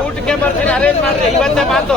ಊಟಕ್ಕೆ ಬರ್ತೀನಿ ಅರೇಂಜ್ ಮಾಡ್ರಿ ಇವತ್ತೇ ಮಾತು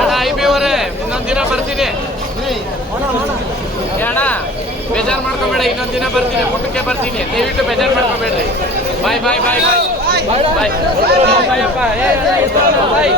ಅಣ್ಣ ಐ ಬಿ ಅವರೇ ಇನ್ನೊಂದ್ ದಿನ ಬರ್ತೀನಿ. ಅಣ್ಣ ಬೇಜಾರ್ ಮಾಡ್ಕೊಬೇಡ ಇನ್ನೊಂದ್ ದಿನ ಬರ್ತೀನಿ. ಊಟಕ್ಕೆ ಬರ್ತೀನಿ. ದಯವಿಟ್ಟು ಬೇಜಾರು ಮಾಡ್ಕೊಬೇಡ್ರಿ. ಬಾಯ್ ಬಾಯ್ ಬಾಯ್ ಬಾಯ್ ಬಾಯ್ ಬಾಯ್ ಬಾಯ್